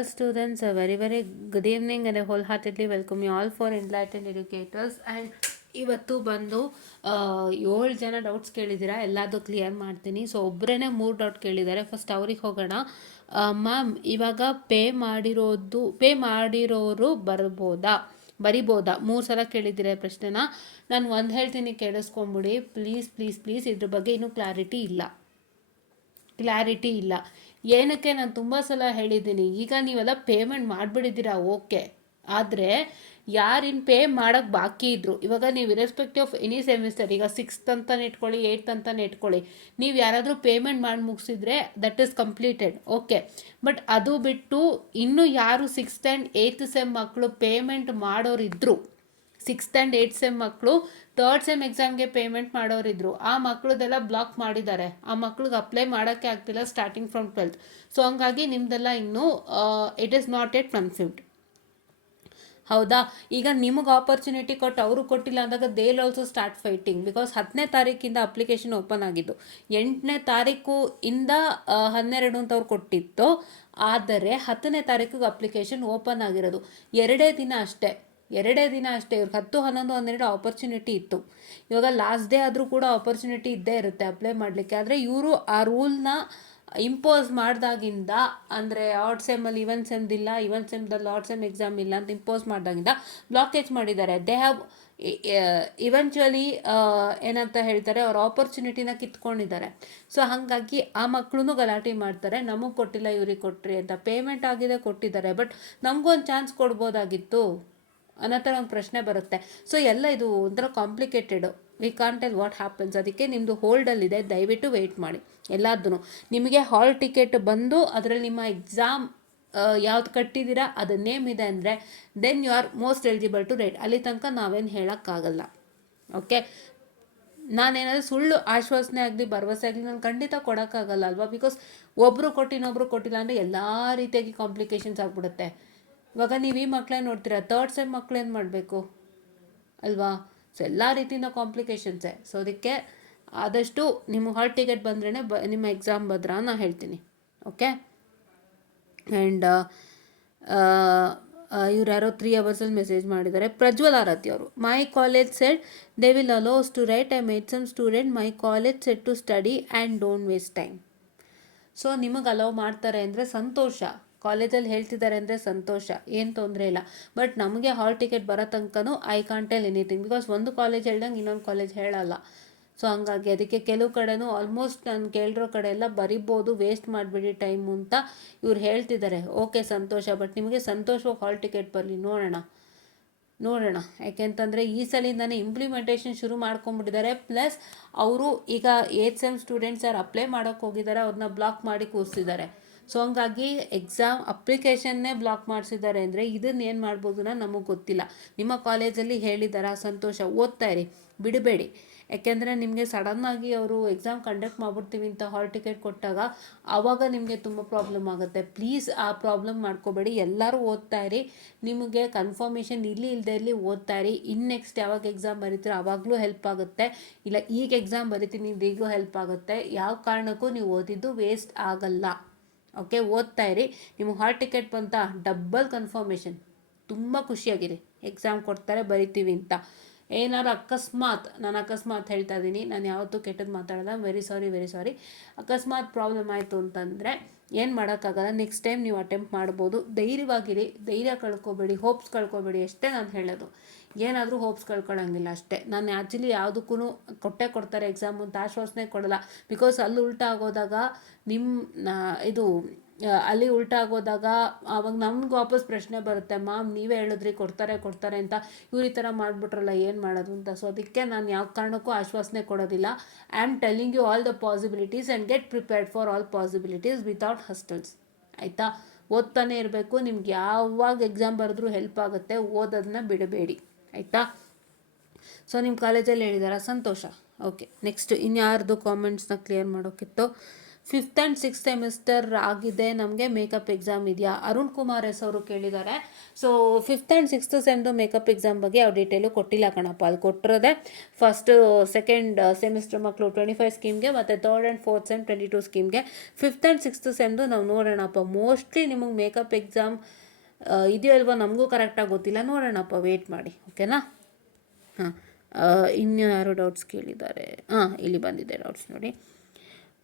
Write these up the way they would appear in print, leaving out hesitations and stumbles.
Students, a very good evening and I wholeheartedly welcome you all for Enlightened Educators. And ಇವತ್ತು ಬಂದು 7 ಜನ doubts ಕೇಳಿದ್ದೀರಾ, ಎಲ್ಲದೂ clear ಮಾಡ್ತೀನಿ. ಸೊ ಒಬ್ಬರೇ 3 ಡೌಟ್ ಕೇಳಿದ್ದಾರೆ. ಫಸ್ಟ್ ಅವ್ರಿಗೆ ಹೋಗೋಣ. ಮ್ಯಾಮ್, ಇವಾಗ ಪೇ ಮಾಡಿರೋರು ಬರಿಬೋದಾ 3 ಸಲ ಕೇಳಿದ್ದೀರಾ ಪ್ರಶ್ನೆನ. ನಾನು ಒಂದು ಹೇಳ್ತೀನಿ, ಕೇಳಿಸ್ಕೊಂಬಿಡಿ ಪ್ಲೀಸ್. ಇದ್ರ ಬಗ್ಗೆ ಇನ್ನೂ ಕ್ಲಾರಿಟಿ ಇಲ್ಲ. ಏನಕ್ಕೆ ನಾನು ತುಂಬ ಸಲ ಹೇಳಿದ್ದೀನಿ, ಈಗ ನೀವೆಲ್ಲ ಪೇಮೆಂಟ್ ಮಾಡಿಬಿಟ್ಟಿದ್ದೀರಾ, ಓಕೆ. ಆದರೆ ಯಾರಿನ್ ಪೇ ಮಾಡೋಕ್ಕೆ ಬಾಕಿ ಇದ್ದರು, ಇವಾಗ ನೀವು ಇರೆಸ್ಪೆಕ್ಟಿವ್ ಆಫ್ ಎನಿ ಸೆಮಿಸ್ಟರ್, ಈಗ 6th ಅಂತಲೇ ಇಟ್ಕೊಳ್ಳಿ, 8th ಅಂತಲೇ ಇಟ್ಕೊಳ್ಳಿ, ನೀವು ಯಾರಾದರೂ ಪೇಮೆಂಟ್ ಮಾಡಿ ಮುಗಿಸಿದ್ರೆ that is completed, okay. But ಅದು ಬಿಟ್ಟು ಇನ್ನೂ ಯಾರು 6th ಆ್ಯಂಡ್ 8th ಸೆಮ್ ಮಕ್ಕಳು ಪೇಮೆಂಟ್ ಮಾಡೋರಿದ್ದರು, 6th ಆ್ಯಂಡ್ 8th ಸೆಮ್ ಮಕ್ಕಳು 3rd ಸೆಮ್ ಎಕ್ಸಾಮ್ಗೆ ಪೇಮೆಂಟ್ ಮಾಡೋರಿದ್ರು, ಆ ಮಕ್ಕಳದೆಲ್ಲ ಬ್ಲಾಕ್ ಮಾಡಿದ್ದಾರೆ. ಆ ಮಕ್ಳಿಗೆ ಅಪ್ಲೈ ಮಾಡೋಕ್ಕೆ ಆಗ್ತಿಲ್ಲ ಸ್ಟಾರ್ಟಿಂಗ್ ಫ್ರಮ್ 12th. ಸೊ ಹಂಗಾಗಿ ನಿಮ್ಮದೆಲ್ಲ ಇನ್ನೂ it is not yet confirmed, ಹೌದಾ. ಈಗ ನಿಮಗೆ ಆಪರ್ಚುನಿಟಿ ಕೊಟ್ಟು ಅವರು ಕೊಟ್ಟಿಲ್ಲ ಅಂದಾಗ they will also start fighting. Because 10ನೇ ತಾರೀಕಿಂದ ಅಪ್ಲಿಕೇಶನ್ ಓಪನ್ ಆಗಿದ್ದು, 8ನೇ ತಾರೀಕು ಇಂದ 12 ಅಂತ ಅವ್ರು ಕೊಟ್ಟಿತ್ತು. ಆದರೆ 10ನೇ ತಾರೀಕಿಗೆ ಅಪ್ಲಿಕೇಶನ್ ಓಪನ್ ಆಗಿರೋದು ಎರಡೇ ದಿನ ಅಷ್ಟೇ. ಇವ್ರಿಗೆ 10, 11, 12 ಆಪರ್ಚುನಿಟಿ ಇತ್ತು. ಇವಾಗ ಲಾಸ್ಟ್ ಡೇ ಆದರೂ ಕೂಡ ಆಪರ್ಚುನಿಟಿ ಇದ್ದೇ ಇರುತ್ತೆ ಅಪ್ಲೈ ಮಾಡಲಿಕ್ಕೆ. ಆದರೆ ಇವರು ಆ ರೂಲ್ನ ಇಂಪೋಸ್ ಮಾಡಿದಾಗಿಂದ, ಅಂದರೆ ಆರ್ಡ್ ಸೆಮ್ಮಲ್ಲಿ ಇವನ್ ಸೆಮ್ದಿಲ್ಲ, ಇವನ್ ಸೆಮ್ದಲ್ಲಿ ಆರ್ಡ್ ಸೆಮ್ ಎಕ್ಸಾಮ್ ಇಲ್ಲ ಅಂತ ಇಂಪೋಸ್ ಮಾಡಿದಾಗಿಂದ ಬ್ಲಾಕೇಜ್ ಮಾಡಿದ್ದಾರೆ. ದೇ ಹ್ಯಾವ್ ಇವೆಂಚುಲಿ ಏನಂತ ಹೇಳ್ತಾರೆ, ಅವ್ರ ಆಪರ್ಚುನಿಟಿನ ಕಿತ್ಕೊಂಡಿದ್ದಾರೆ. ಸೊ ಹಾಗಾಗಿ ಆ ಮಕ್ಕಳು ಗಲಾಟೆ ಮಾಡ್ತಾರೆ, ನಮಗೆ ಕೊಟ್ಟಿಲ್ಲ ಇವ್ರಿಗೆ ಕೊಟ್ರಿ ಅಂತ. ಪೇಮೆಂಟ್ ಆಗಿದೆ, ಕೊಟ್ಟಿದ್ದಾರೆ, ಬಟ್ ನಮಗೂ ಒಂದು ಚಾನ್ಸ್ ಕೊಡ್ಬೋದಾಗಿತ್ತು ಅನ್ನೋ ಥರ ಒಂದು ಪ್ರಶ್ನೆ ಬರುತ್ತೆ. ಸೊ ಎಲ್ಲ ಇದು ಒಂಥರ complicated, we can't tell what happens. ಅದಕ್ಕೆ ನಿಮ್ಮದು ಹೋಲ್ಡಲ್ಲಿದೆ, ದಯವಿಟ್ಟು ವೆಯ್ಟ್ ಮಾಡಿ ಎಲ್ಲದೂ. ನಿಮಗೆ ಹಾಲ್ ಟಿಕೆಟ್ ಬಂದು ಅದರಲ್ಲಿ ನಿಮ್ಮ ಎಕ್ಸಾಮ್ ಯಾವ್ದು ಕಟ್ಟಿದ್ದೀರಾ ಅದು ನೇಮ್ ಇದೆ ಅಂದರೆ then you are most eligible to right. ಅಲ್ಲಿ ತನಕ ನಾವೇನು ಹೇಳೋಕ್ಕಾಗಲ್ಲ, ಓಕೆ. ನಾನೇನಾದರೂ ಸುಳ್ಳು ಆಶ್ವಾಸನೆ ಆಗಲಿ ಭರವಸೆ ಆಗಲಿ ನಾನು ಖಂಡಿತ ಕೊಡೋಕ್ಕಾಗಲ್ಲ ಅಲ್ವಾ. ಬಿಕಾಸ್ ಒಬ್ಬರು ಕೊಟ್ಟು ಇನ್ನೊಬ್ಬರು ಕೊಟ್ಟಿಲ್ಲ ಅಂದರೆ ಎಲ್ಲ ರೀತಿಯಾಗಿ ಕಾಂಪ್ಲಿಕೇಶನ್ಸ್ ಆಗಿಬಿಡುತ್ತೆ. ಇವಾಗ ನೀವು ಈ ಮಕ್ಕಳೇ ನೋಡ್ತೀರಾ, 3rd ಸೆಮ್ ಮಕ್ಳು ಏನು ಮಾಡಬೇಕು ಅಲ್ವಾ. ಸೊ ಎಲ್ಲ ರೀತಿಯಿಂದ ಕಾಂಪ್ಲಿಕೇಶನ್ಸೇ. ಸೊ ಅದಕ್ಕೆ ಆದಷ್ಟು ನಿಮ್ಮ ಹಾಲ್ ಟಿಕೆಟ್ ಬಂದ್ರೇ ನಿಮ್ಮ ಎಕ್ಸಾಮ್ ಭದ್ರ ನಾನು ಹೇಳ್ತೀನಿ, ಓಕೆ. ಆ್ಯಂಡ್ ಇವ್ರು ಯಾರೋ 3 ಅವರ್ಸಲ್ಲಿ ಮೆಸೇಜ್ ಮಾಡಿದ್ದಾರೆ. ಪ್ರಜ್ವಲ್ ಆರತಿ ಅವರು, my college said they will allows to right, I made some student, my college said to study and don't waste time. So ನಿಮಗೆ ಅಲೋ ಮಾಡ್ತಾರೆ ಅಂದರೆ ಸಂತೋಷ, ಕಾಲೇಜಲ್ಲಿ ಹೇಳ್ತಿದ್ದಾರೆ ಅಂದರೆ ಸಂತೋಷ, ಏನು ತೊಂದರೆ ಇಲ್ಲ. ಬಟ್ ನಮಗೆ ಹಾಲ್ ಟಿಕೆಟ್ ಬರೋ ತನಕನೂ I can't tell anything. Because ಒಂದು ಕಾಲೇಜ್ ಹೇಳ್ದಂಗೆ ಇನ್ನೊಂದು ಕಾಲೇಜ್ ಹೇಳಲ್ಲ. ಸೊ ಹಂಗಾಗಿ ಅದಕ್ಕೆ ಕೆಲವು ಕಡೆನೂ ಆಲ್ಮೋಸ್ಟ್ ನಾನು ಕೇಳಿರೋ ಕಡೆ ಎಲ್ಲ ಬರಿಬೋದು, ವೇಸ್ಟ್ ಮಾಡಿಬಿಡಿ ಟೈಮು ಅಂತ ಇವ್ರು ಹೇಳ್ತಿದ್ದಾರೆ. ಓಕೆ ಸಂತೋಷ, ಬಟ್ ನಿಮಗೆ ಸಂತೋಷವಾಗಿ ಹಾಲ್ ಟಿಕೆಟ್ ಬರಲಿ, ನೋಡೋಣ. ಯಾಕೆಂತಂದರೆ ಈ ಸಲಿಂದಾನೇ ಇಂಪ್ಲಿಮೆಂಟೇಷನ್ ಶುರು ಮಾಡ್ಕೊಂಬಿಟ್ಟಿದ್ದಾರೆ. ಪ್ಲಸ್ ಅವರು ಈಗ 8th ಸೆಮ್ ಸ್ಟೂಡೆಂಟ್ಸ್ ಯಾರು ಅಪ್ಲೈ ಮಾಡೋಕ್ಕೆ ಹೋಗಿದ್ದಾರೆ ಅವ್ರನ್ನ ಬ್ಲಾಕ್ ಮಾಡಿ ಕೂರಿಸಿದ್ದಾರೆ. ಸೊ ಹಂಗಾಗಿ ಎಕ್ಸಾಮ್ ಅಪ್ಲಿಕೇಶನ್ನೇ ಬ್ಲಾಕ್ ಮಾಡಿಸಿದ್ದಾರೆ ಅಂದರೆ ಇದನ್ನು ಏನು ಮಾಡ್ಬೋದು ನಮಗೆ ಗೊತ್ತಿಲ್ಲ. ನಿಮ್ಮ ಕಾಲೇಜಲ್ಲಿ ಹೇಳಿದಾರ, ಸಂತೋಷ, ಓದ್ತಾ ಇರಿ, ಬಿಡಬೇಡಿ. ಯಾಕೆಂದರೆ ನಿಮಗೆ ಸಡನ್ನಾಗಿ ಅವರು ಎಕ್ಸಾಮ್ ಕಂಡಕ್ಟ್ ಮಾಡ್ಬಿಡ್ತೀವಿ ಅಂತ ಹಾಲ್ ಟಿಕೆಟ್ ಕೊಟ್ಟಾಗ ಆವಾಗ ನಿಮಗೆ ತುಂಬ ಪ್ರಾಬ್ಲಮ್ ಆಗುತ್ತೆ. ಪ್ಲೀಸ್ ಆ ಪ್ರಾಬ್ಲಮ್ ಮಾಡ್ಕೋಬೇಡಿ, ಎಲ್ಲರೂ ಓದ್ತಾ ಇರಿ. ನಿಮಗೆ ಕನ್ಫರ್ಮೇಷನ್ ಇಲ್ಲದೇ ಇರಲಿ, ಓದ್ತಾ ಇರಿ. ನೆಕ್ಸ್ಟ್ ಯಾವಾಗ ಎಕ್ಸಾಮ್ ಬರೀತೀರೋ ಆವಾಗಲೂ ಹೆಲ್ಪ್ ಆಗುತ್ತೆ. ಇಲ್ಲ ಈಗ ಎಕ್ಸಾಮ್ ಬರಿತೀನಿ ಈಗಲೂ ಹೆಲ್ಪ್ ಆಗುತ್ತೆ. ಯಾವ ಕಾರಣಕ್ಕೂ ನೀವು ಓದಿದ್ದು ವೇಸ್ಟ್ ಆಗಲ್ಲ, ಓಕೆ. ಓದ್ತಾ ಇರಿ. ನಿಮಗೆ ಹಾಲ್ ಟಿಕೆಟ್ ಬಂತ, ಡಬ್ಬಲ್ ಕನ್ಫರ್ಮೇಷನ್, ತುಂಬ ಖುಷಿಯಾಗಿರಿ. ಎಕ್ಸಾಮ್ ಕೊಡ್ತಾರೆ, ಬರಿತೀವಿ ಅಂತ. ಏನಾದ್ರು ನಾನು ಅಕಸ್ಮಾತ್ ಹೇಳ್ತಾ ಇದ್ದೀನಿ, ನಾನು ಯಾವತ್ತೂ ಕೆಟ್ಟದ್ದು ಮಾತಾಡೋಲ್ಲ, ವೆರಿ ಸಾರಿ. ಅಕಸ್ಮಾತ್ ಪ್ರಾಬ್ಲಮ್ ಆಯಿತು ಅಂತಂದರೆ ಏನು ಮಾಡೋಕ್ಕಾಗಲ್ಲ. ನೆಕ್ಸ್ಟ್ ಟೈಮ್ ನೀವು ಅಟೆಂಪ್ಟ್ ಮಾಡ್ಬೋದು. ಧೈರ್ಯವಾಗಿರಿ, ಧೈರ್ಯ ಕಳ್ಕೊಬೇಡಿ, ಹೋಪ್ಸ್ ಕಳ್ಕೊಬೇಡಿ ಅಷ್ಟೇ ನಾನು ಹೇಳೋದು. ಏನಾದರೂ ಹೋಪ್ಸ್ ಕಳ್ಕೊಳ್ಳೋಂಗಿಲ್ಲ ಅಷ್ಟೇ. ನಾನು ಆ್ಯಕ್ಚುಲಿ ಯಾವುದಕ್ಕೂ ಕೊಡ್ತಾರೆ ಎಕ್ಸಾಮು ಅಂತ ಆಶ್ವಾಸನೆ ಕೊಡೋಲ್ಲ. ಬಿಕಾಸ್ ಅಲ್ಲಿ ಉಲ್ಟಾ ಆಗೋದಾಗ ಅಲ್ಲಿ ಉಲ್ಟಾ ಆಗೋದಾಗ ಆವಾಗ ನಮ್ಗೆ ವಾಪಸ್ ಪ್ರಶ್ನೆ ಬರುತ್ತೆ, ಮ್ಯಾಮ್ ನೀವೇ ಹೇಳಿದ್ರಿ ಕೊಡ್ತಾರೆ ಅಂತ, ಇವ್ರು ಈ ಥರ ಮಾಡಿಬಿಟ್ರಲ್ಲ ಏನು ಮಾಡೋದು ಅಂತ. ಸೊ ಅದಕ್ಕೆ ನಾನು ಯಾವ ಕಾರಣಕ್ಕೂ ಆಶ್ವಾಸನೆ ಕೊಡೋದಿಲ್ಲ. I am telling you all the possibilities and get prepared for all possibilities without hustles, ಆಯಿತಾ. ಓದ್ತಾನೆ ಇರಬೇಕು. ನಿಮ್ಗೆ ಯಾವಾಗ ಎಕ್ಸಾಮ್ ಬರೆದ್ರೂ ಹೆಲ್ಪ್ ಆಗುತ್ತೆ, ಓದೋದನ್ನ ಬಿಡಬೇಡಿ, ಆಯಿತಾ. ಸೊ ನಿಮ್ಮ ಕಾಲೇಜಲ್ಲಿ ಹೇಳಿದಾರ, ಸಂತೋಷ, ಓಕೆ. ನೆಕ್ಸ್ಟ್ ಇನ್ಯಾರ್ದು ಕಾಮೆಂಟ್ಸ್ನ ಕ್ಲಿಯರ್ ಮಾಡೋಕ್ಕಿತ್ತು. 5th ಆ್ಯಂಡ್ 6th ಸೆಮಿಸ್ಟರ್ ಆಗಿದೆ, ನಮಗೆ ಮೇಕಪ್ ಎಕ್ಸಾಮ್ ಇದೆಯಾ? ಅರುಣ್ ಕುಮಾರ್ ಎಸ್ ಅವರು ಕೇಳಿದ್ದಾರೆ. ಸೊ 5th ಆ್ಯಂಡ್ 6th ಸೆಮ್ದು ಮೇಕಪ್ ಎಕ್ಸಾಮ್ ಬಗ್ಗೆ ಅವ್ರ ಡೀಟೇಲು ಕೊಟ್ಟಿಲ್ಲ ಕಣಪ್ಪ. ಅಲ್ಲಿ ಕೊಟ್ಟಿರೋದೆ ಫಸ್ಟ್ ಸೆಕೆಂಡ್ ಸೆಮಿಸ್ಟರ್ ಮಕ್ಕಳು 25 ಸ್ಕೀಮ್ಗೆ ಮತ್ತು 3rd and 4th sem 22 ಸ್ಕೀಮ್ಗೆ. 5th and 6th ಸೆಮ್ದು ನಾವು ನೋಡೋಣಪ್ಪ. ಮೋಸ್ಟ್ಲಿ ನಿಮಗೆ ಮೇಕಪ್ ಎಕ್ಸಾಮ್ ಇದೆಯೋ ಅಲ್ವಾ ನಮಗೂ ಕರೆಕ್ಟಾಗಿ ಗೊತ್ತಿಲ್ಲ, ನೋಡೋಣಪ್ಪ, ವೇಟ್ ಮಾಡಿ, ಓಕೆನಾ? ಹಾಂ, ಇನ್ನು ಯಾರು ಡೌಟ್ಸ್ ಕೇಳಿದ್ದಾರೆ? ಇಲ್ಲಿ ಬಂದಿದೆ ಡೌಟ್ಸ್ ನೋಡಿ.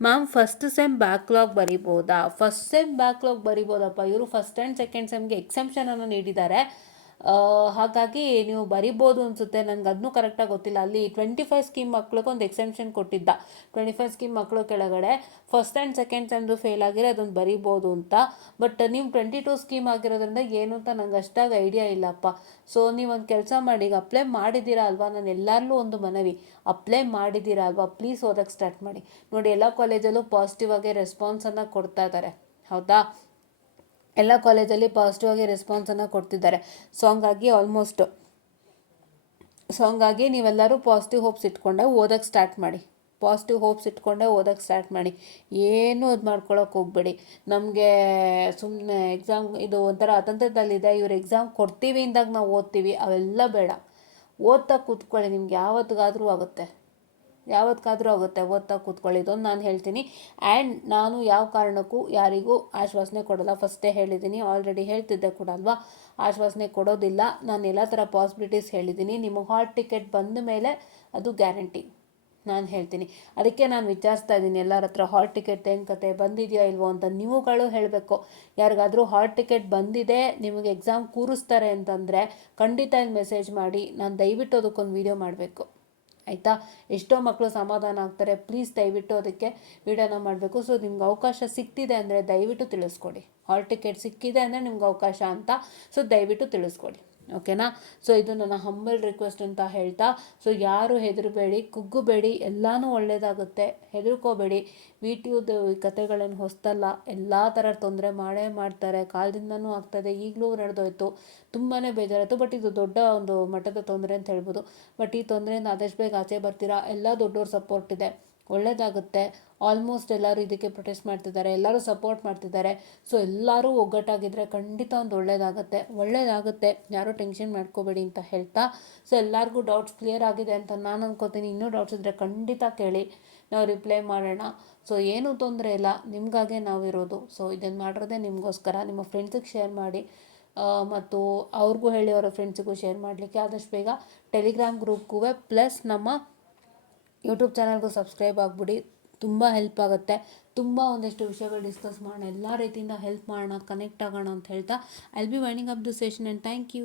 ಮ್ಯಾಮ್ ಫಸ್ಟ್ ಸೆಮ್ ಬ್ಯಾಕ್ಲಾಗ್ ಬರಿಬೋದಾ? ಫಸ್ಟ್ ಸೆಮ್ ಬ್ಯಾಕ್ಲಾಗ್ ಬರಿಬೋದಪ್ಪ. ಇವರು ಫಸ್ಟ್ ಆ್ಯಂಡ್ ಸೆಕೆಂಡ್ ಸೆಮ್ಗೆ ಎಕ್ಸೆಂಪ್ಷನನ್ನು ನೀಡಿದ್ದಾರೆ. ಹಾಗಾಗಿ ನೀವು ಬರಿಬೋದು ಅನಿಸುತ್ತೆ, ನನಗೆ ಅದನ್ನೂ ಕರೆಕ್ಟಾಗಿ ಗೊತ್ತಿಲ್ಲ. ಅಲ್ಲಿ 25 ಸ್ಕೀಮ್ ಮಕ್ಳಿಗೆ ಒಂದು ಎಕ್ಸೆಂಪ್ಷನ್ ಕೊಟ್ಟಿದ್ದ. 25 ಸ್ಕೀಮ್ ಮಕ್ಕಳು ಕೆಳಗಡೆ ಫಸ್ಟ್ ಆ್ಯಂಡ್ ಸೆಕೆಂಡ್ ಸೆಮ್ದು ಫೇಲ್ ಆಗಿರೋ ಅದನ್ನು ಬರಿಬೋದು ಅಂತ. ಬಟ್ ನೀವು 22 ಸ್ಕೀಮ್ ಆಗಿರೋದ್ರಿಂದ ಏನು ಅಂತ ನಂಗೆ ಅಷ್ಟಾಗಿ ಐಡಿಯಾ ಇಲ್ಲಪ್ಪ. ಸೊ ನೀವೊಂದು ಕೆಲಸ ಮಾಡಿ, ಈಗ ಅಪ್ಲೈ ಮಾಡಿದ್ದೀರಾ ಅಲ್ವಾ? ನಾನು ಎಲ್ಲರಲ್ಲೂ ಒಂದು ಮನವಿ, ಅಪ್ಲೈ ಮಾಡಿದ್ದೀರಾ ಅಲ್ವಾ, ಪ್ಲೀಸ್ ಓದೋಕ್ಕೆ ಸ್ಟಾರ್ಟ್ ಮಾಡಿ. ನೋಡಿ, ಎಲ್ಲ ಕಾಲೇಜಲ್ಲೂ ಪಾಸಿಟಿವ್ ಆಗಿ ರೆಸ್ಪಾನ್ಸನ್ನು ಕೊಡ್ತಾ ಇದ್ದಾರೆ, ಹೌದಾ? ಎಲ್ಲ ಕಾಲೇಜಲ್ಲಿ ಪಾಸಿಟಿವ್ ಆಗಿ ರೆಸ್ಪಾನ್ಸನ್ನು ಕೊಡ್ತಿದ್ದಾರೆ. ಸೊ ಹಂಗಾಗಿ ನೀವೆಲ್ಲರೂ ಪಾಸಿಟಿವ್ ಹೋಪ್ಸ್ ಇಟ್ಕೊಂಡೆ ಓದೋಕ್ಕೆ ಸ್ಟಾರ್ಟ್ ಮಾಡಿ. ಏನೂ ಇದು ಮಾಡ್ಕೊಳಕ್ಕೆ ಹೋಗಬೇಡಿ. ನಮಗೆ ಸುಮ್ಮನೆ ಎಕ್ಸಾಮ್ ಇದು ಒಂಥರ ಅತಂತ್ರದಲ್ಲಿದೆ, ಇವ್ರು ಎಕ್ಸಾಮ್ ಕೊಡ್ತೀವಿ ಅಂದಾಗ ನಾವು ಓದ್ತೀವಿ, ಅವೆಲ್ಲ ಬೇಡ. ಓದ್ತಾ ಕೂತ್ಕೊಳ್ಳಿ, ನಿಮ್ಗೆ ಯಾವತ್ತಿಗಾದರೂ ಆಗುತ್ತೆ, ಓದ್ತಾ ಕೂತ್ಕೊಳ್ಳಿ. ಇದೊಂದು ನಾನು ಹೇಳ್ತೀನಿ. ಆ್ಯಂಡ್ ನಾನು ಯಾವ ಕಾರಣಕ್ಕೂ ಯಾರಿಗೂ ಆಶ್ವಾಸನೆ ಕೊಡೋಲ್ಲ, ಫಸ್ಟೇ ಹೇಳಿದ್ದೀನಿ, ಆಲ್ರೆಡಿ ಹೇಳ್ತಿದ್ದೆ ಕೂಡ ಅಲ್ವಾ, ಆಶ್ವಾಸನೆ ಕೊಡೋದಿಲ್ಲ. ನಾನು ಎಲ್ಲ ಥರ ಪಾಸಿಬಿಲಿಟೀಸ್ ಹೇಳಿದ್ದೀನಿ. ನಿಮ್ಮ ಹಾಲ್ ಟಿಕೆಟ್ ಬಂದ ಮೇಲೆ ಅದು ಗ್ಯಾರಂಟಿ ನಾನು ಹೇಳ್ತೀನಿ. ಅದಕ್ಕೆ ನಾನು ವಿಚಾರಿಸ್ತಾ ಇದ್ದೀನಿ ಎಲ್ಲರ ಹತ್ರ, ಹಾಲ್ ಟಿಕೆಟ್ ಏನು ಕತೆ, ಬಂದಿದೆಯಾ ಇಲ್ವೋ ಅಂತ. ನೀವುಗಳು ಹೇಳಬೇಕು. ಯಾರಿಗಾದರೂ ಹಾಲ್ ಟಿಕೆಟ್ ಬಂದಿದೆ, ನಿಮಗೆ ಎಕ್ಸಾಮ್ ಕೂರಿಸ್ತಾರೆ ಅಂತಂದರೆ ಖಂಡಿತ ಇಲ್ಲಿ ಮೆಸೇಜ್ ಮಾಡಿ, ನಾನು ದಯವಿಟ್ಟು ಅದಕ್ಕೊಂದು ವೀಡಿಯೋ ಮಾಡಬೇಕು, ಆಯಿತಾ? ಎಷ್ಟೋ ಮಕ್ಕಳು ಸಮಾಧಾನ ಆಗ್ತಾರೆ. ಪ್ಲೀಸ್ ದಯವಿಟ್ಟು ಅದಕ್ಕೆ ವಿಡಿಯೋನ ಮಾಡಬೇಕು. ಸೊ ನಿಮ್ಗೆ ಅವಕಾಶ ಸಿಗ್ತಿದೆ ಅಂದರೆ ದಯವಿಟ್ಟು ತಿಳಿಸ್ಕೊಡಿ. ಹಾಲ್ ಟಿಕೆಟ್ ಸಿಕ್ಕಿದೆ ಅಂದರೆ ನಿಮ್ಗೆ ಅವಕಾಶ ಅಂತ, ಸೊ ದಯವಿಟ್ಟು ತಿಳಿಸ್ಕೊಡಿ, ಓಕೆನಾ? ಸೊ ಇದು ನನ್ನ ಹಂಬಲ್ ರಿಕ್ವೆಸ್ಟ್ ಅಂತ ಹೇಳ್ತಾ, ಸೊ ಯಾರು ಹೆದರಬೇಡಿ, ಕುಗ್ಗಬೇಡಿ, ಎಲ್ಲನೂ ಒಳ್ಳೆಯದಾಗುತ್ತೆ, ಹೆದರ್ಕೋಬೇಡಿ. VTUದು ಕತೆಗಳೇನು ಹೊಸ್ತಲ್ಲ, ಎಲ್ಲ ಥರ ತೊಂದರೆ ಮಾಡೇ ಮಾಡ್ತಾರೆ, ಕಾಲದಿಂದನೂ ಆಗ್ತದೆ, ಈಗಲೂ ನಡೆದೋಯ್ತು, ತುಂಬಾ ಬೇಜಾರಾಯಿತು. ಬಟ್ ಇದು ದೊಡ್ಡ ಒಂದು ಮಟ್ಟದ ತೊಂದರೆ ಅಂತ ಹೇಳ್ಬೋದು. ಬಟ್ ಈ ತೊಂದರೆಯಿಂದ ಆದಷ್ಟು ಬೇಗ ಆಚೆ ಬರ್ತೀರಾ. ಎಲ್ಲ ದೊಡ್ಡವ್ರ ಸಪೋರ್ಟ್ ಇದೆ, ಒಳ್ಳೆಯದಾಗುತ್ತೆ. ಆಲ್ಮೋಸ್ಟ್ ಎಲ್ಲರೂ ಇದಕ್ಕೆ ಪ್ರೊಟೆಸ್ಟ್ ಮಾಡ್ತಿದ್ದಾರೆ, ಎಲ್ಲರೂ ಸಪೋರ್ಟ್ ಮಾಡ್ತಿದ್ದಾರೆ. ಸೊ ಎಲ್ಲರೂ ಒಗ್ಗಟ್ಟಾಗಿದ್ದರೆ ಖಂಡಿತ ಒಂದು ಒಳ್ಳೆಯದಾಗುತ್ತೆ. ಯಾರೂ ಟೆನ್ಷನ್ ಮಾಡ್ಕೋಬೇಡಿ ಅಂತ ಹೇಳ್ತಾ, ಸೊ ಎಲ್ಲರಿಗೂ ಡೌಟ್ಸ್ ಕ್ಲಿಯರ್ ಆಗಿದೆ ಅಂತ ನಾನು ಅನ್ಕೋತೀನಿ. ಇನ್ನೂ ಡೌಟ್ಸ್ ಇದ್ದರೆ ಖಂಡಿತ ಕೇಳಿ, ನಾವು ರಿಪ್ಲೈ ಮಾಡೋಣ. ಸೊ ಏನೂ ತೊಂದರೆ ಇಲ್ಲ, ನಿಮಗಾಗೆ ನಾವಿರೋದು. ಸೊ ಇದನ್ನು ಮಾಡಿರೋದೇ ನಿಮಗೋಸ್ಕರ. ನಿಮ್ಮ ಫ್ರೆಂಡ್ಸಿಗೆ ಶೇರ್ ಮಾಡಿ, ಮತ್ತು ಅವ್ರಿಗೂ ಹೇಳಿ ಅವರ ಫ್ರೆಂಡ್ಸಿಗೂ ಶೇರ್ ಮಾಡಲಿಕ್ಕೆ. ಆದಷ್ಟು ಬೇಗ ಟೆಲಿಗ್ರಾಮ್ ಗ್ರೂಪ್ಗೂ ಪ್ಲಸ್ ನಮ್ಮ ಯೂಟ್ಯೂಬ್ ಚಾನಲ್ಗೂ ಸಬ್ಸ್ಕ್ರೈಬ್ ಆಗಿಬಿಡಿ. ತುಂಬ ಹೆಲ್ಪ್ ಆಗುತ್ತೆ. ತುಂಬ ಒಂದಷ್ಟು ವಿಷಯಗಳು ಡಿಸ್ಕಸ್ ಮಾಡೋಣ, ಎಲ್ಲ ರೀತಿಯಿಂದ ಹೆಲ್ಪ್ ಮಾಡೋಣ, ಕನೆಕ್ಟ್ ಆಗೋಣ ಅಂತ ಹೇಳ್ತಾ, I will be winding up the session and thank you.